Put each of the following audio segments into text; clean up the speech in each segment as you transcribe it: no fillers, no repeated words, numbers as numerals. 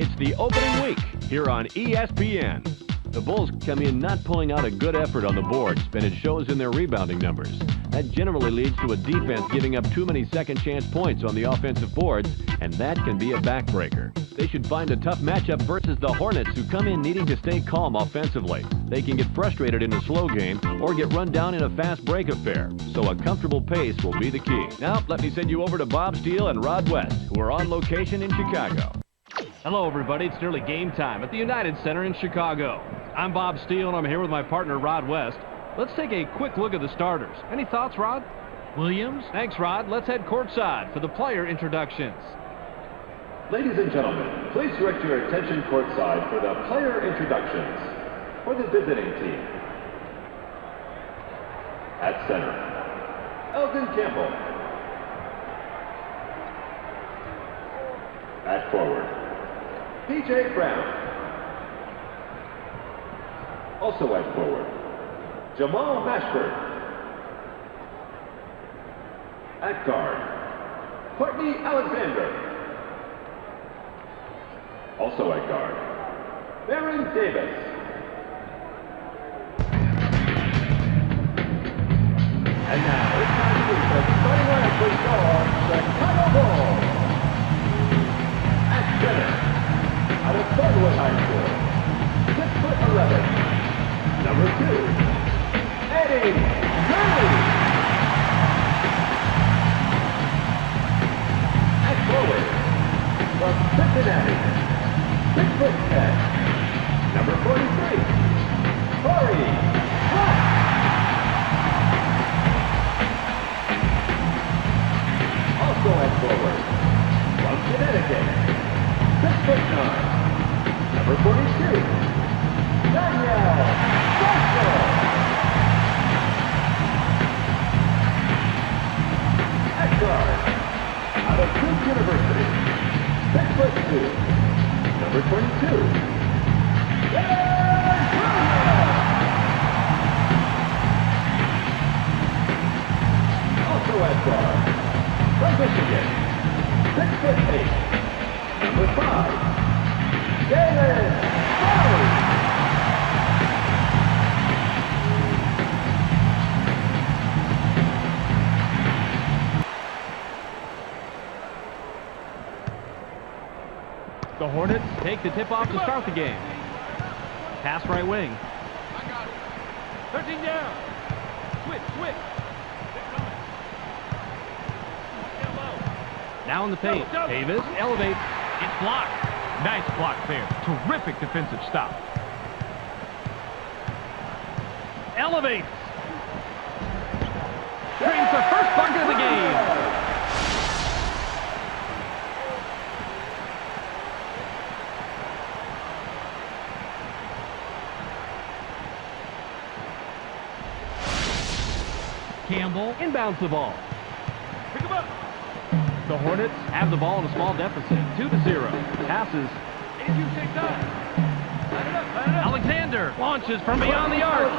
It's the opening week here on ESPN. The Bulls come in not pulling out a good effort on the boards, and it shows in their rebounding numbers. That generally leads to a defense giving up too many second-chance points on the offensive boards, and that can be a backbreaker. They should find a tough matchup versus the Hornets, who come in needing to stay calm offensively. They can get frustrated in a slow game or get run down in a fast break affair, so a comfortable pace will be the key. Now, let me send you over to Bob Steele and Rod West, who are on location in Chicago. Hello, everybody. It's nearly game time at the United Center in Chicago. I'm Bob Steele, and I'm here with my partner, Rod West. Let's take a quick look at the starters. Any thoughts, Rod? Williams? Thanks, Rod. Let's head courtside for the player introductions. Ladies and gentlemen, please direct your attention courtside for the player introductions for the visiting team. At center, Elgin Campbell. At forward, P.J. Brown. Also at forward, Jamal Mashburn. At guard, Courtney Alexander. Also at guard, Baron Davis. And now it's time to meet the starting lineup for the Chicago Bulls. At center, out of Broadway High School, 6'11", number 2, Eddie Gray. At forward, from Cincinnati, 6'10", number 43, Corey Pratt. Also at forward, from Connecticut, 6'9", number 42, Daniel Marshall. At guard, out of Duke University, 6'2", number 22, Derek Williams. Also at guard, from Michigan, 6'8", number 5, David Bowie. The Hornets take the tip-off to start the game. Pass right wing. 13 down. Switch. Now in the paint. Davis elevates. It's blocked. Nice block there. Terrific defensive stop. Elevates. Brings the first bucket of the game. Campbell Inbounds the ball. pick him up. The Hornets have the ball in a small deficit, 2-0. Passes. Alexander launches from beyond the arc.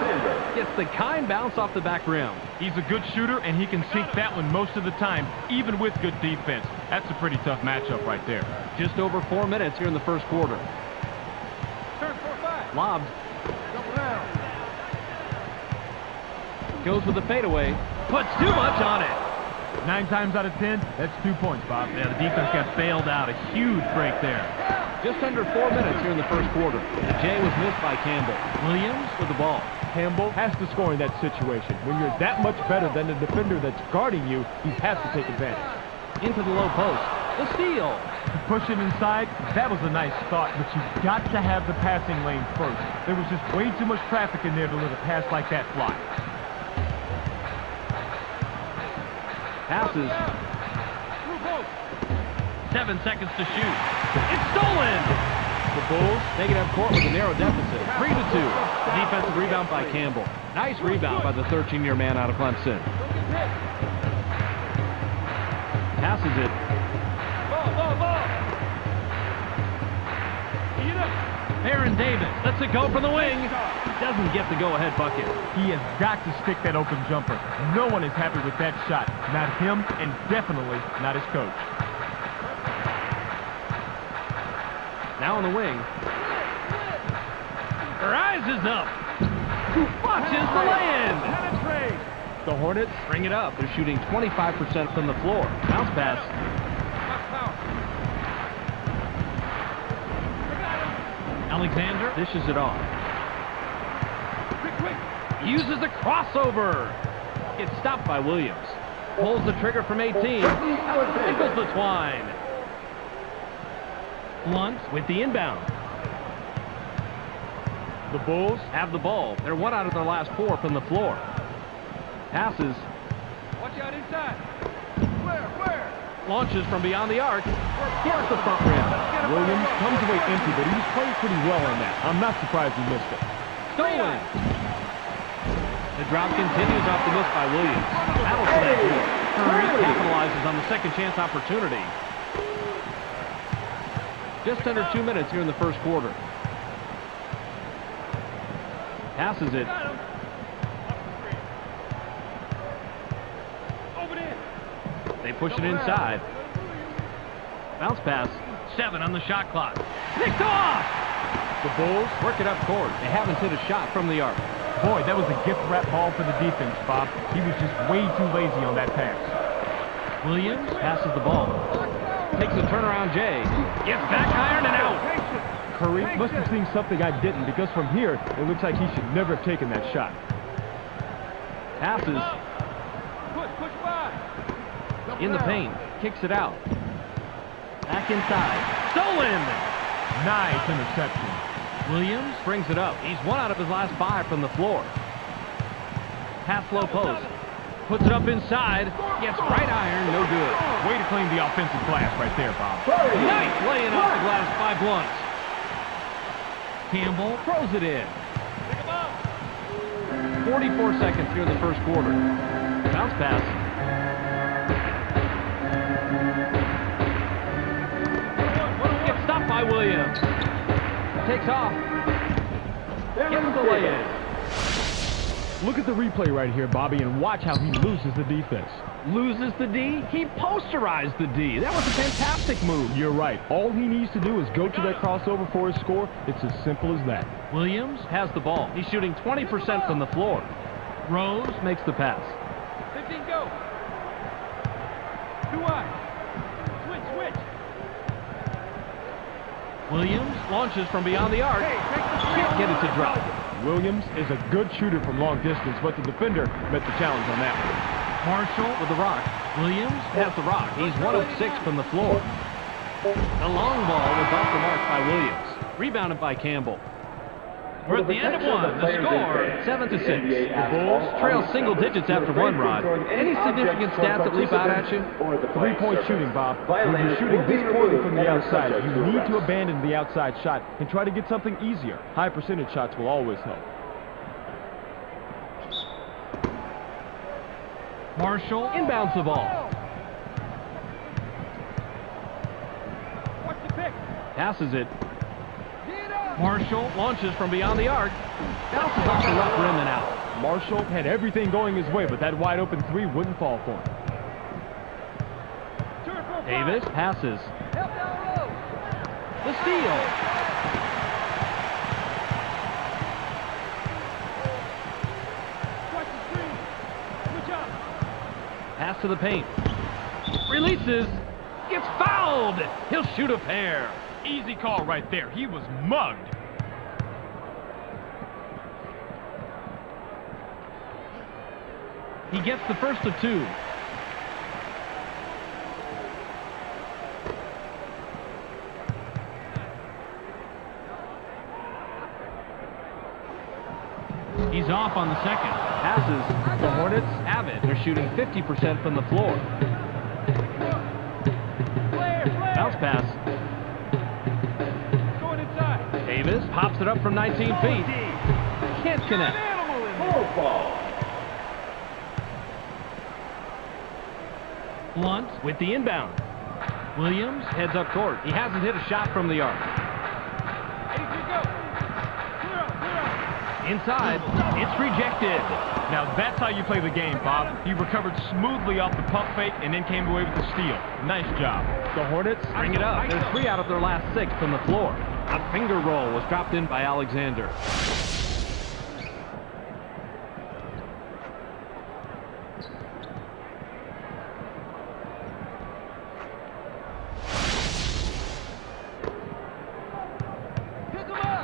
Gets the kind bounce off the back rim. He's a good shooter, and he can sink that one most of the time, even with good defense. That's a pretty tough matchup right there. Just over 4 minutes here in the first quarter. Lobbed. Goes with the fadeaway. Puts too much on it. 9 times out of 10, that's 2 points, Bob. Yeah, the defense got bailed out. A huge break there. Just under 4 minutes here in the first quarter. The J was missed by Campbell. Williams with the ball. Campbell has to score in that situation. When you're that much better than the defender that's guarding you, he has to take advantage. Into the low post. The steal. Push it inside, that was a nice thought, but you've got to have the passing lane first. There was just way too much traffic in there to let a pass like that fly. Passes. 7 seconds to shoot. It's stolen! The Bulls, they can have court with a narrow deficit. 3-2. Defensive rebound by Campbell. Nice rebound by the 13-year man out of Clemson. Passes it. Baron Davis lets it go from the wing. Doesn't get the go-ahead bucket. He has got to stick that open jumper. No one is happy with that shot. Not him, and definitely not his coach. Now on the wing. Rises up. Watches the lay-in. The Hornets Bring it up. They're shooting 25% from the floor. Bounce pass. Alexander dishes it off. Uses the crossover. Gets stopped by Williams. Pulls the trigger from 18. Tickles the twine. Blunt with the inbound. The Bulls Have the ball. They're 1 out of their last 4 from the floor. Passes. Watch out inside. Where? Launches from beyond the arc. Here's the front rim. Williams comes away empty, but he was playing pretty well on that. I'm not surprised he missed it. Stolen. The drought continues off the miss by Williams. Battle for that board. Curry capitalizes on the second chance opportunity. Just under 2 minutes here in the first quarter. Passes it. They push it inside. Bounce pass. 7 on the shot clock. Picked off! The Bulls, Work it up court. They haven't hit a shot from the arc. Boy, that was a gift wrap ball for the defense, Bob. He was just way too lazy on that pass. Williams passes the ball. Takes a turnaround J. Gets back iron and out. Curry must have seen something I didn't, because from here, it looks like he should never have taken that shot. Passes. Push by. In the paint. Kicks it out. Back inside. Stolen! Nice interception. Williams brings it up. He's 1 out of his last 5 from the floor. Pass low post. Puts it up inside. Gets right iron. No good. Way to clean the offensive glass right there, Bob. Nice laying off the glass by Blunt. Campbell throws it in. 44 seconds here in the first quarter. Bounce pass. Gets stopped by Williams. Takes off. Gets the lay-in. Look at the replay right here, Bobby, and watch how he loses the defense. Loses the D. He posterized the D. That was a fantastic move. You're right. All he needs to do is go to that crossover for his score. It's as simple as that. Williams has the ball. He's shooting 20% from the floor. Rose makes the pass. 15, go. 2 wide. Switch. Williams launches from beyond the arc. Can't get it to drop. Williams is a good shooter from long distance, but the defender met the challenge on that one. Marshall with the rock. Williams has the rock. He's 1 of 6 from the floor. The long ball was off the mark by Williams. Rebounded by Campbell. We're at the end of 1. The score, 7-6. The Bulls trail single digits after 1, Rod. Any significant stats that leap out at you? Three-point shooting, Bob. When you're shooting this poorly from the outside, you need to abandon the outside shot and try to get something easier. High percentage shots will always help. Marshall inbounds the ball. Passes it. Marshall launches from beyond the arc. Bounces off the left rim and out. Marshall had everything going his way, but that wide open 3 wouldn't fall for him. Davis passes. The steal. Pass to the paint. Releases. Gets fouled. He'll shoot a pair. Easy call right there. He was mugged. He gets the first of 2. He's off on the second. Passes. The Hornets have it. They're shooting 50% from the floor. Bounce pass. Going inside. Davis pops it up from 19 feet. Can't connect. Blunt with the inbound. Williams heads up court. He hasn't hit a shot from the arc. Inside, it's rejected. Now that's how you play the game, Bob. He recovered smoothly off the pump fake and then came away with the steal. Nice job. The Hornets Bring it up. They're 3 out of their last 6 from the floor. A finger roll was dropped in by Alexander.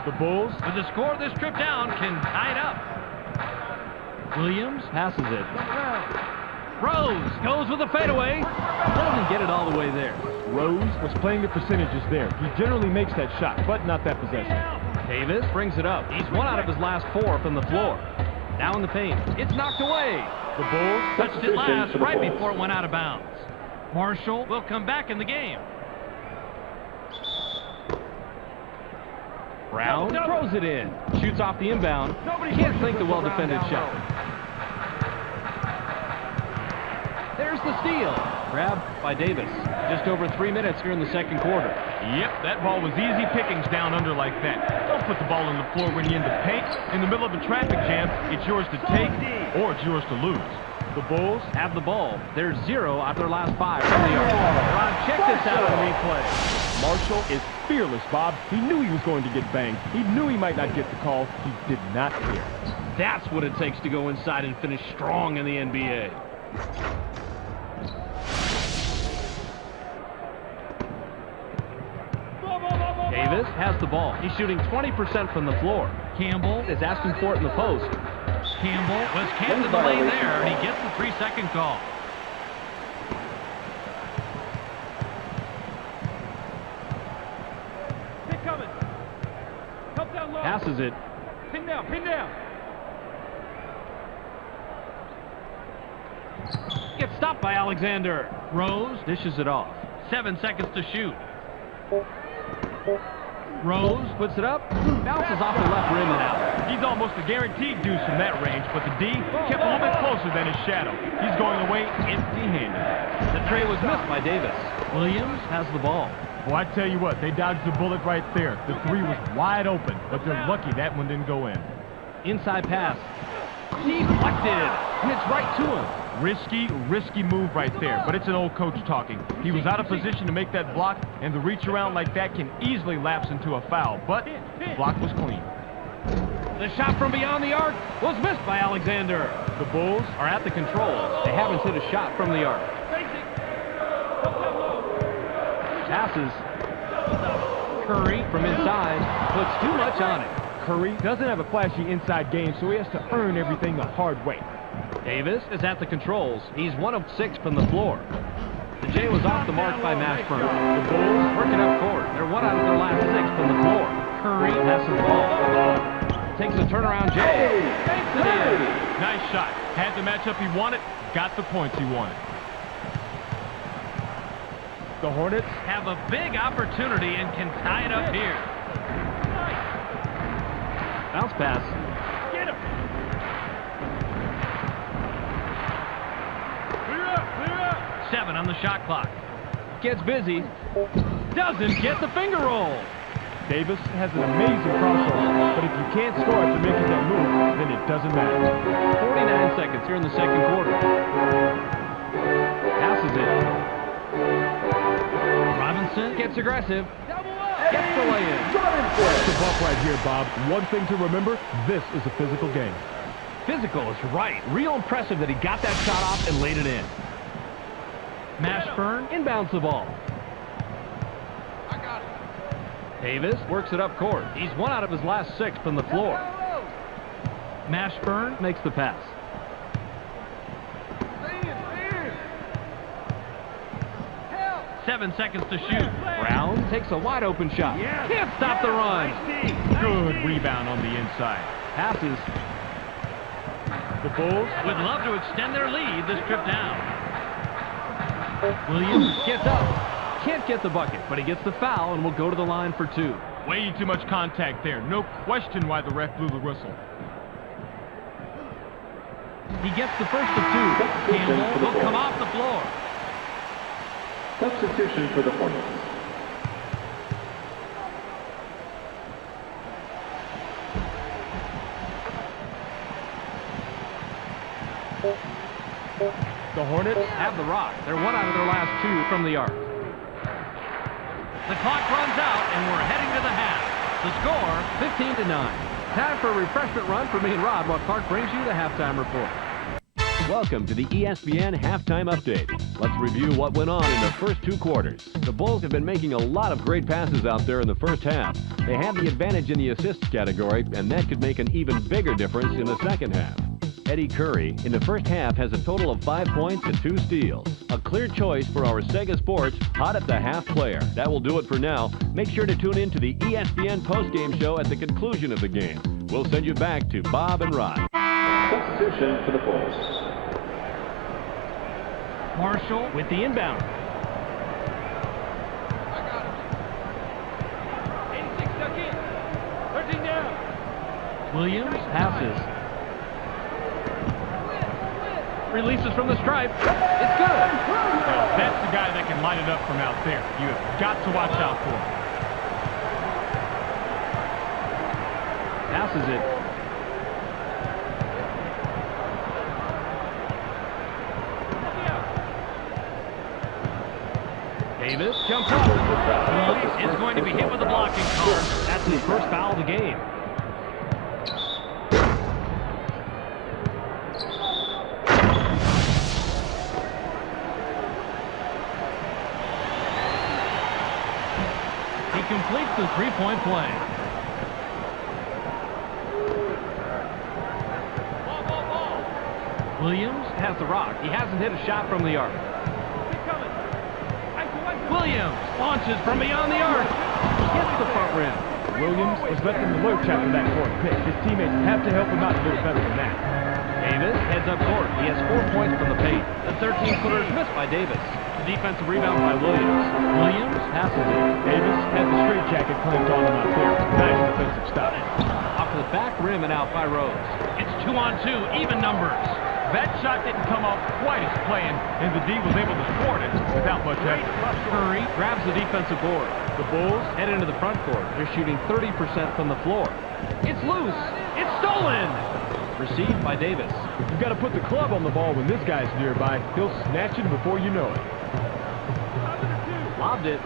The Bulls, With the score, this trip down can tie it up. Williams passes it. Rose goes with a fadeaway. Doesn't get it all the way there. Rose was playing the percentages there. He generally makes that shot, but not that possession. Davis brings it up. He's 1 out of his last 4 from the floor. Now in the paint. It's knocked away. The Bulls Touched it last right before it went out of bounds. Marshall will come back in the game. Brown throws it in. Shoots off the inbound. Can't sink the well-defended shot. There's the steal. Grabbed by Davis. Just over 3 minutes here in the second quarter. Yep, that ball was easy pickings down under like that. Don't put the ball on the floor when you're in the paint. In the middle of a traffic jam, it's yours to take or it's yours to lose. The Bulls Have the ball. They're 0 out of their last 5 from the arc. Rob, check this out on replay. Marshall is fearless, Bob. He knew he was going to get banged. He knew he might not get the call. He did not care. That's what it takes to go inside and finish strong in the NBA. Davis has the ball. He's shooting 20% from the floor. Campbell is asking for it in the post. Campbell was camped in the lane there, and he gets the 3-second call. Pick coming. Help down low. Passes it. Pin down, pin down. Gets stopped by Alexander. Rose dishes it off. 7 seconds to shoot. Rose puts it up, bounces off the left rim and out. He's almost a guaranteed deuce from that range, but the D kept a little bit closer than his shadow. He's going away empty-handed. The tray was missed by Davis. Williams has the ball. Well, I tell you what, they dodged the bullet right there. The 3 was wide open, but they're lucky that one didn't go in. Inside pass. Deflected. And it's right to him. Risky move right there, but it's an old coach talking. He was out of position to make that block, and the reach around like that can easily lapse into a foul, but the block was clean. The shot from beyond the arc was missed by Alexander. The Bulls Are at the controls. They haven't hit a shot from the arc. Passes. Curry from inside puts too much on it. Curry doesn't have a flashy inside game, so he has to earn everything the hard way. Davis is at the controls. He's 1 of 6 from the floor. The J was off the mark by Mashburn. The Bulls working up court. They're 1 out of their last 6 from the floor. Curry passes the ball. Takes a turnaround J. Takes it in. Nice shot. Had the matchup he wanted, got the points he wanted. The Hornets Have a big opportunity and can tie it up here. Bounce pass. Get him. Clear up. 7 on the shot clock. Gets busy. Doesn't get the finger roll. Davis has an amazing crossover, but if you can't score after making that move, then it doesn't matter. 49 seconds here in the second quarter. Passes it. Robinson gets aggressive. Gets the lay-in. That's the bump right here, Bob. One thing to remember, this is a physical game. Physical is right. Real impressive that he got that shot off and laid it in. Mashburn inbounds the ball. Davis works it up court. He's 1 out of his last 6 from the floor. Mashburn makes the pass. Seven seconds to shoot. Brown takes a wide open shot. Can't stop the run. Good rebound on the inside. Passes. The Bulls Would love to extend their lead this trip down. Williams gets up. Can't get the bucket, but he gets the foul and will go to the line for 2. Way too much contact there. No question why the ref blew the whistle. He gets the first of 2. Campbell will come off the floor. Substitution for the Hornets. The Hornets Have the rock. They're 1 out of their last 2 from the arc. The clock runs out, and we're heading to the half. The score, 15-9. Time for a refreshment run for me and Rod while Clark brings you the halftime report. Welcome to the ESPN Halftime Update. Let's review what went on in the first two quarters. The Bulls have been making a lot of great passes out there in the first half. They have the advantage in the assists category, and that could make an even bigger difference in the second half. Eddie Curry, in the first half, has a total of 5 points and 2 steals. A clear choice for our Sega Sports Hot at the Half player. That will do it for now. Make sure to tune in to the ESPN postgame show at the conclusion of the game. We'll send you back to Bob and Rod. Substitution for the Bulls. Marshall with the inbound. 86 stuck in. 13 down. Williams passes. Releases from the stripe. It's good. Now, that's the guy that can light it up from out there. You have got to watch out for him. Passes it. Davis jumps up. He is going to be hit with a blocking card. That's his first foul of the game. He completes the three-point play. Williams has the rock. He hasn't hit a shot from the arc. Williams launches from beyond the arc. Hits the front rim. Williams was left in the lurch after that fourth pick. His teammates have to help him out a little better than that. Davis heads up court. He has 4 points from the paint. The 13-footer is missed by Davis. The defensive rebound by Williams. Williams passes it. Davis had the straitjacket clamped on him out there. Nice defensive stop. Off to the back rim and out by Rose. It's 2-on-2, even numbers. That shot didn't come off quite as planned, and the D was able to thwart it without much effort. Curry grabs the defensive board. The Bulls head into the front court. They're shooting 30% from the floor. It's loose. It's stolen. Received by Davis. You've got to put the club on the ball when this guy's nearby. He'll snatch it before you know it. Lobbed it.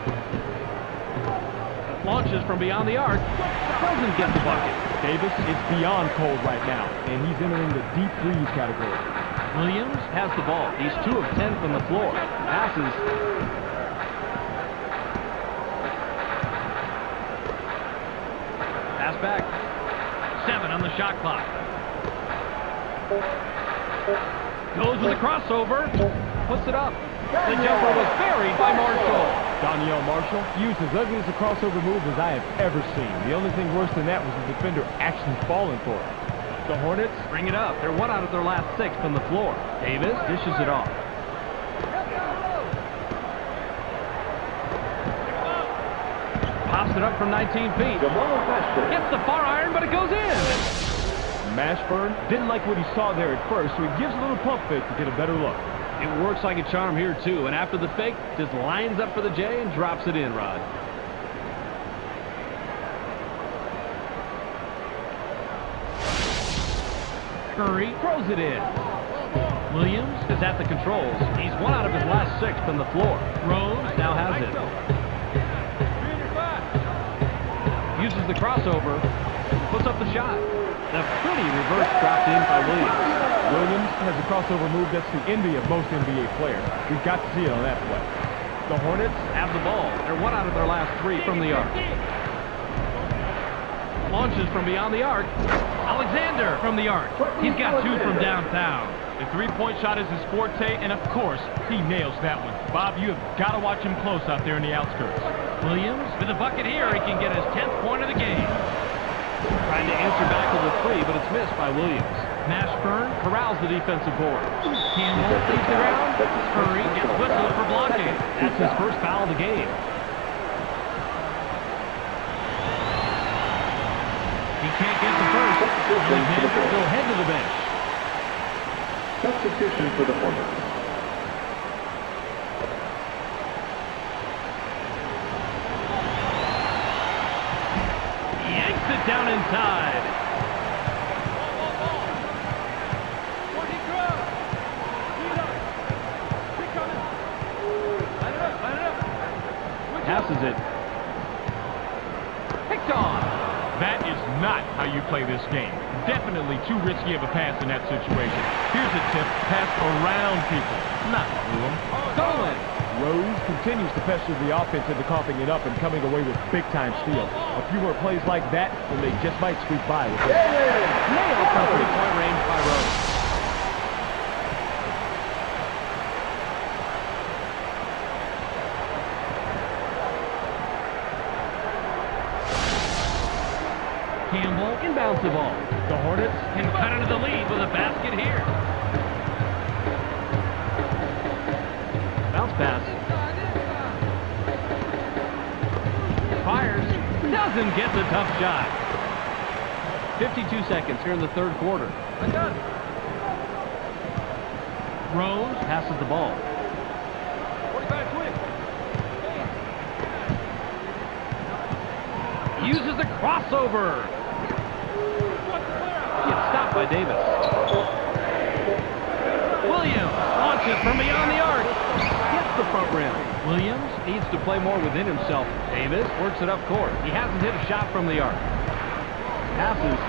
Launches from beyond the arc. Doesn't get the bucket. Davis is beyond cold right now, and he's entering the deep freeze category. Williams has the ball. He's 2 of 10 from the floor. Passes. Pass back. 7 on the shot clock. Goes with a crossover. Puts it up. The jumper was buried by Marshall. Danielle Marshall used as ugly as a crossover move as I have ever seen. The only thing worse than that was the defender actually falling for it. The Hornets bring it up. They're 1 out of their last 6 from the floor. Davis dishes it off. Pops it up from 19 feet. Hits the far iron, but it goes in. Mashburn didn't like what he saw there at first, so he gives a little pump fake to get a better look. It works like a charm here, too. And after the fake, just lines up for the J and drops it in, Rod. Curry throws it in. Williams is at the controls. He's 1 out of his last 6 from the floor. Rose now has it. Uses the crossover. Puts up the shot. The pretty reverse dropped in by Williams. Williams has a crossover move that's the envy of most NBA players. We've got to see it on that play. The Hornets have the ball. They're 1 out of their last 3 from the arc. Launches from beyond the arc. Alexander from the arc. He's got 2 from downtown. The three-point shot is his forte, and of course, he nails that one. Bob, you have got to watch him close out there in the outskirts. Williams with a bucket here. He can get his 10th point of the game. Trying to answer back with a 3, but it's missed by Williams. Mashburn corrals the defensive board. Campbell leaves the ground. Curry gets whistled for blocking. That's his first foul of the game. He can't get the first. Alexander will head to the bench. Substitution for the Hornets. Yanks it down inside. Passes it. Picked on. That is not how you play this game. Definitely too risky of a pass in that situation. Here's a tip. Pass around people, not through them. Stolen. Rose continues to pester the offense into coughing it up and coming away with big-time steals. A few more plays like that, and they just might squeak by with it. Nailed from three-point range by Rose. Campbell inbounds the ball. The Hornets can cut into the lead with a basket here. Bounce pass. Fires. Doesn't get the tough shot. 52 seconds here in the third quarter. Rose passes the ball. Uses a crossover. Gets stopped by Davis. Williams launches from beyond the arc. Gets the front rim. Williams needs to play more within himself. Davis works it up court. He hasn't hit a shot from the arc. Passes.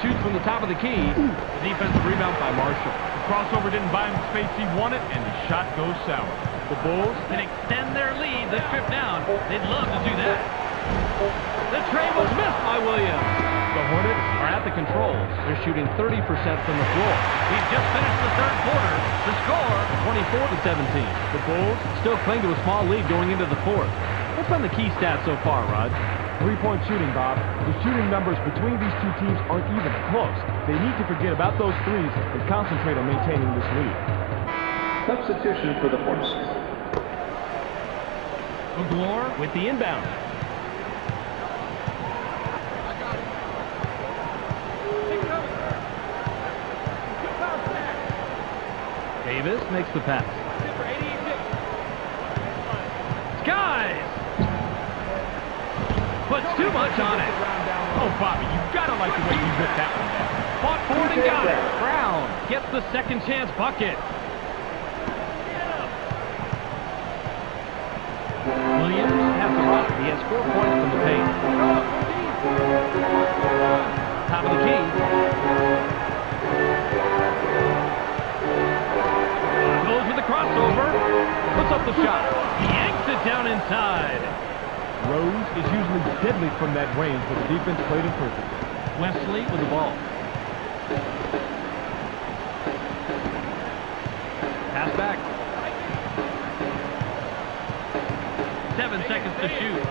Shoots from the top of the key. The defensive rebound by Marshall. The crossover didn't buy him the space he wanted, and the shot goes sour. The Bulls Can extend their lead. The trip down. They'd love to do that. The tray was missed by Williams. The Hornets are at the controls. They're shooting 30% from the floor. We've just finished the third quarter. The score, 24-17. The Bulls still cling to a small lead going into the fourth. What's on the key stats so far, Rod? three-point shooting, Bob. The shooting numbers between these two teams aren't even close. They need to forget about those threes and concentrate on maintaining this lead. Substitution for the Hornets. McGlure with the inbound. Davis makes the pass. Skies! Puts too much on it. Oh, Bobby, you've got to like the way he ripped that one down. Fought forward and got it. Brown gets the second chance bucket. Williams has the rock. He has 4 points from the paint. Top of the key. Goes with the crossover. Puts up the shot. Yanks it down inside. Rose is usually deadly from that range, but the defense played him perfectly. Wesley with the ball. Pass back. 7 seconds to shoot.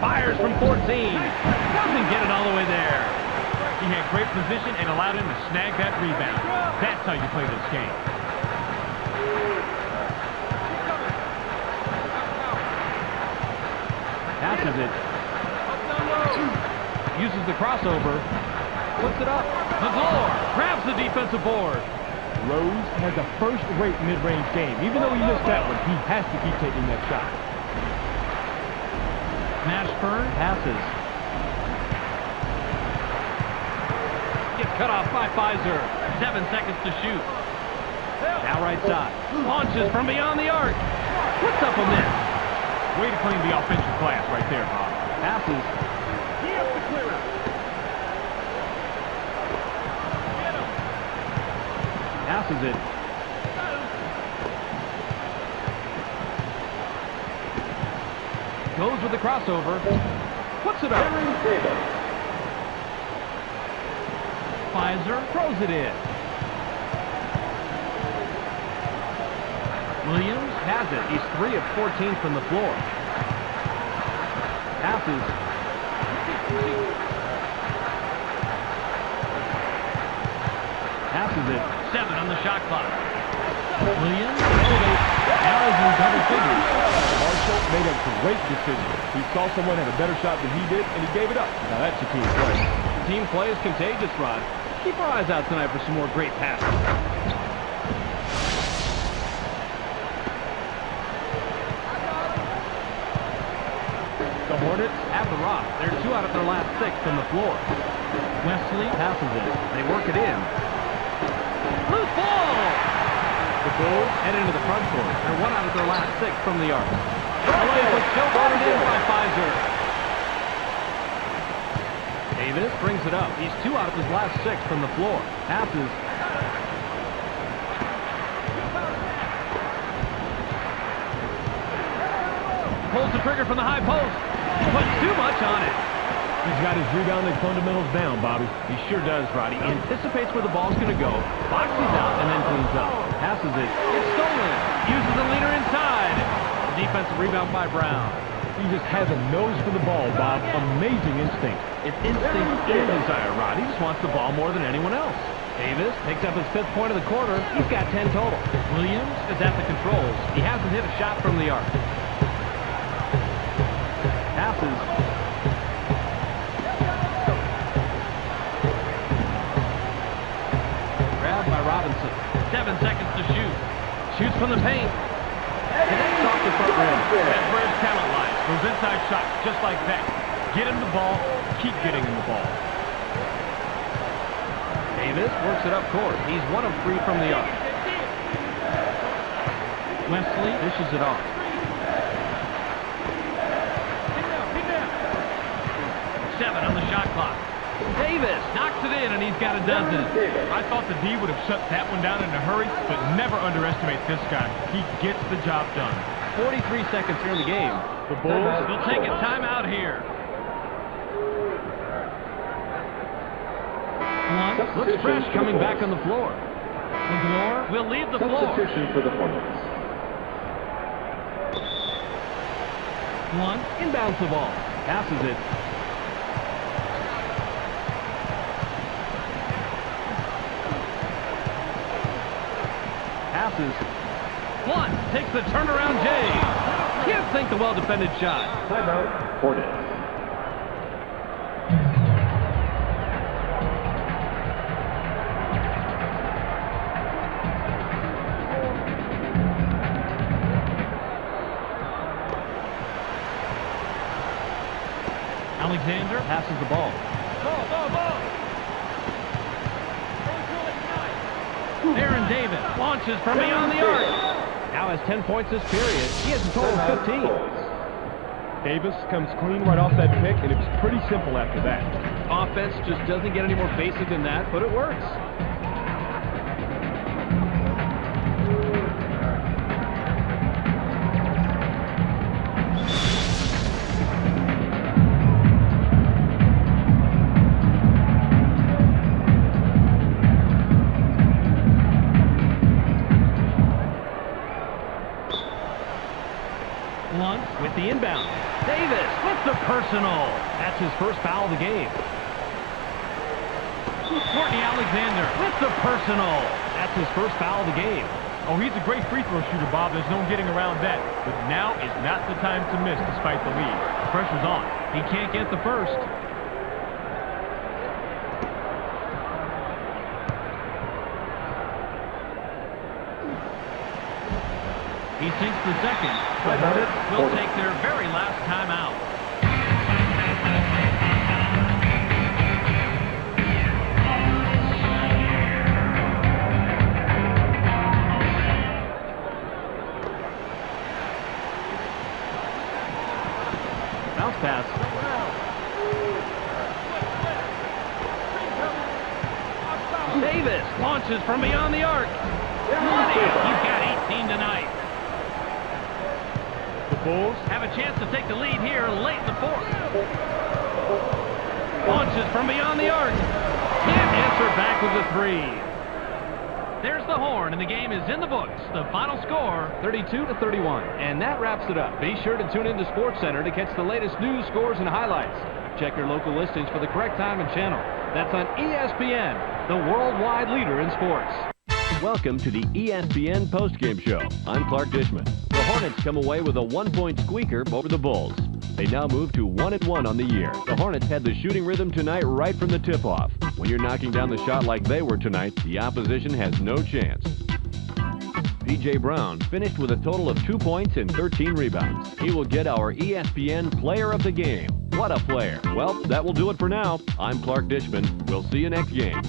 Fires from 14. Doesn't get it all the way there. He had great position and allowed him to snag that rebound. That's how you play this game. Passes it. Uses the crossover. Puts it up. McGlure grabs the defensive board. Rose has a first-rate mid-range game. Even though he missed that one, he has to keep taking that shot. Mashburn passes. Gets cut off by Pfizer. 7 seconds to shoot. Now right side. Launches from beyond the arc. Puts up a miss. Way to claim the offensive glass right there, Bob. Passes. Passes it. Goes with the crossover. Puts it up. Pfizer throws it in. Williams has it. He's 3 of 14 from the floor. Passes. Passes it. 7 on the shot clock. Williams now is in double figures. Marshall made a great decision. He saw someone had a better shot than he did, and he gave it up. Now that's a team play. Team play is contagious, Rod. Keep our eyes out tonight for some more great passes. The Hornets have the rock. They're 2 out of their last 6 from the floor. Wesley passes it. They work it in. Loose ball! The Bulls head into the front court. They're 1 out of their last 6 from the arc. The layup was still voted in by Pfizer. Davis brings it up. He's 2 out of his last 6 from the floor. Passes. Pulls the trigger from the high post. Puts too much on it. He's got his rebounding fundamentals down, Bobby. He sure does, Roddy. Anticipates where the ball's going to go, boxes out, and then cleans up. Passes it. It's stolen. Uses the leader inside. Defensive rebound by Brown. He just has a nose for the ball, Bob. Amazing instinct. It's instinct and desire, Roddy. He just wants the ball more than anyone else. Davis picks up his 5th point of the quarter. He's got 10 total. Williams is at the controls. He hasn't hit a shot from the arc. Passes. Grabbed by Robinson. 7 seconds to shoot. Shoots from the paint. Connects off the front rim. That's where his talent lies. Those inside shots, just like that. Get him the ball, keep getting him the ball. Davis works it up court. He's 1 of 3 from the arc. Wesley dishes it off. 7 on the shot clock. Davis knocks it in, and he's got a dozen. I thought the D would have shut that one down in a hurry, but never underestimate this guy. He gets the job done. 43 seconds here in the game. The Bulls will take a timeout here. Looks fresh coming back on the floor. Magloire will leave the floor. Substitution for the Hornets. Inbounds the ball. Passes it. Passes. Takes the turnaround J. Can't sink the well-defended shot. Timeout, Hornets. Alexander passes the ball. Aaron Davis launches from beyond the arc. Now has 10 points this period. He has a total of 15. Davis comes clean right off that pick, and it was pretty simple after that. Offense just doesn't get any more basic than that, but it works. With the inbound. Davis with the personal. That's his first foul of the game. Courtney Alexander with the personal. That's his first foul of the game. Oh, he's a great free throw shooter, Bob. There's no getting around that. But now is not the time to miss despite the lead. Pressure's on. He can't get the first. He sinks the second. The Hornets will take their very last timeout. Bounce pass. Davis launches from beyond the arc. He's got 18 tonight. The Bulls have a chance to take the lead here late in the fourth. Launches from beyond the arc. Can't answer back with a 3. There's the horn, and the game is in the books. The final score, 32-31. And that wraps it up. Be sure to tune into SportsCenter to catch the latest news, scores, and highlights. Check your local listings for the correct time and channel. That's on ESPN, the worldwide leader in sports. Welcome to the ESPN Postgame Show. I'm Clark Dishman. The Hornets come away with a 1-point squeaker over the Bulls. They now move to 1-1 on the year. The Hornets had the shooting rhythm tonight right from the tip-off. When you're knocking down the shot like they were tonight, the opposition has no chance. P.J. Brown finished with a total of 2 points and 13 rebounds. He will get our ESPN Player of the Game. What a player. Well, that will do it for now. I'm Clark Dishman. We'll see you next game.